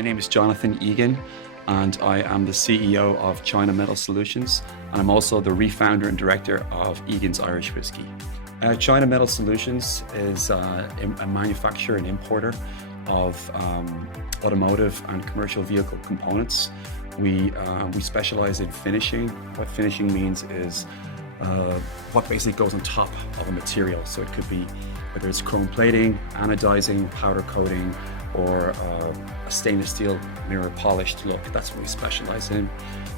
My name is Jonathan Egan, and I am the CEO of China Metal Solutions, and I'm also the refounder and director of Egan's Irish Whiskey. China Metal Solutions is a manufacturer and importer of automotive and commercial vehicle components. We specialize in finishing. What finishing means is what basically goes on top of a material. So it could be whether it's chrome plating, anodizing, powder coating, or a stainless steel mirror polished look. That's what we specialize in.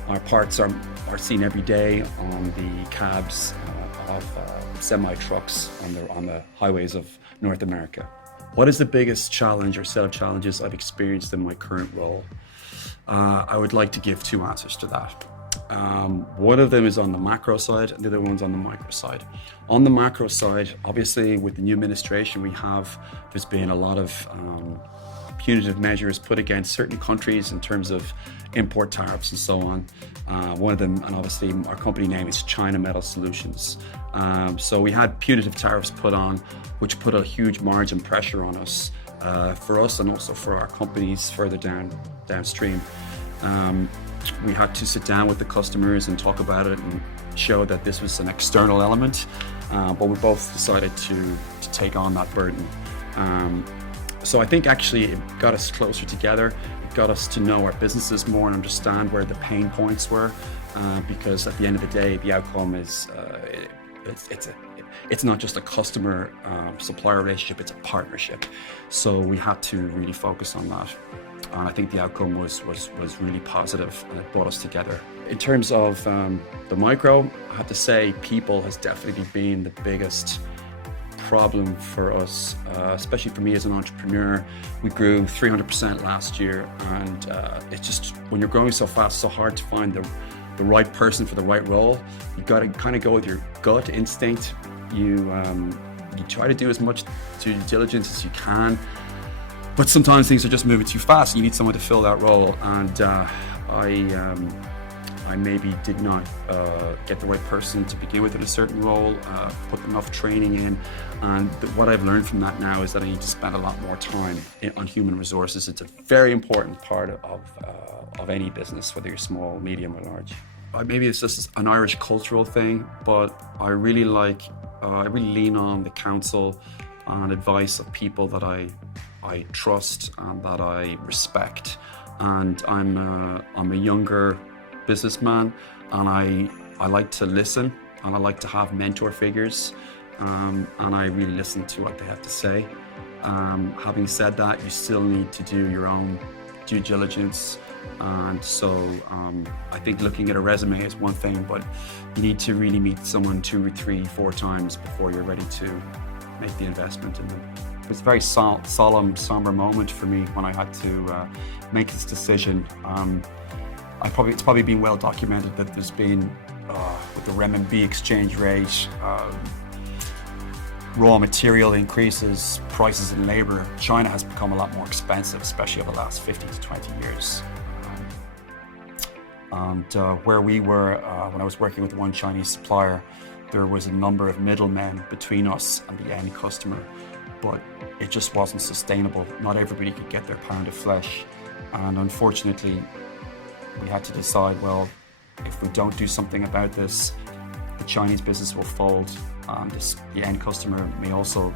Our parts are seen every day on the cabs of semi-trucks on the highways of North America. What is the biggest challenge or set of challenges I've experienced in my current role? I would like to give two answers to that. One of them is on the macro side, and the other one's on the micro side. On the macro side, obviously with the new administration there's been a lot of punitive measures put against certain countries in terms of import tariffs and so on. One of them, and obviously our company name is China Metal Solutions. So we had punitive tariffs put on, which put a huge margin pressure on us, for us and also for our companies further downstream. We had to sit down with the customers and talk about it and show that this was an external element, but we both decided to take on that burden. So I think actually it got us closer together. It got us to know our businesses more and understand where the pain points were, because at the end of the day, the outcome is it's not just a customer supplier relationship, it's a partnership. So we had to really focus on that. And I think the outcome was really positive, and it brought us together. In terms of the micro, I have to say people has definitely been the biggest problem for us, especially for me as an entrepreneur. We grew 300% last year, and it's just, when you're growing so fast, so hard to find the right person for the right role. You got to kind of go with your gut instinct. You try to do as much due diligence as you can, but sometimes things are just moving too fast. You need someone to fill that role, and I maybe did not get the right person to begin with in a certain role, put enough training in, and what I've learned from that now is that I need to spend a lot more time on human resources. It's a very important part of any business, whether you're small, medium, or large. Maybe it's just an Irish cultural thing, but I really lean on the counsel and advice of people that I trust and that I respect. And I'm a younger businessman, and I like to listen, and I like to have mentor figures, and I really listen to what they have to say. Having said that, you still need to do your own due diligence, and so I think looking at a resume is one thing, but you need to really meet someone 2 or 3, 4 times before you're ready to make the investment in them. It was a very solemn, somber moment for me when I had to make this decision. It's probably been well documented that there's been, with the renminbi exchange rate, raw material increases, prices in labor. China has become a lot more expensive, especially over the last 15 to 20 years. And where we were, when I was working with one Chinese supplier, there was a number of middlemen between us and the end customer, but it just wasn't sustainable. Not everybody could get their pound of flesh. And unfortunately, we had to decide, well, if we don't do something about this, the Chinese business will fold, and the end customer may also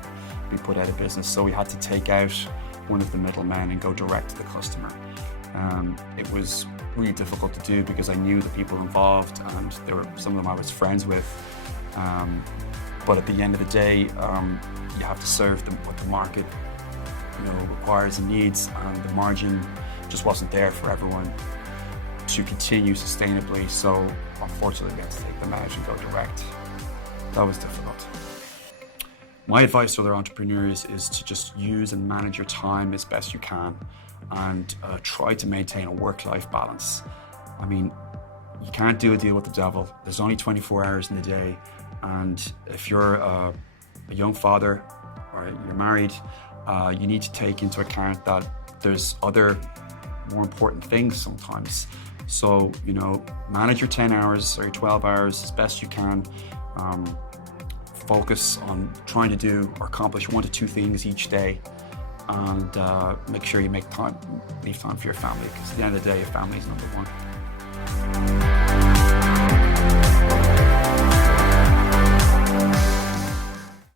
be put out of business. So we had to take out one of the middlemen and go direct to the customer. It was really difficult to do because I knew the people involved, and there were some of them I was friends with. But at the end of the day, you have to serve what the market requires and needs, and the margin just wasn't there for everyone to continue sustainably. So unfortunately, we had to take them out and go direct. That was difficult. My advice to other entrepreneurs is to just use and manage your time as best you can, and try to maintain a work-life balance. I mean, you can't do a deal with the devil. There's only 24 hours in the day, and if you're a young father or you're married, you need to take into account that there's other more important things sometimes. So, manage your 10 hours or your 12 hours as best you can. Focus on trying to do or accomplish 1 to 2 things each day. and make sure you leave time for your family, because at the end of the day, your family is number one.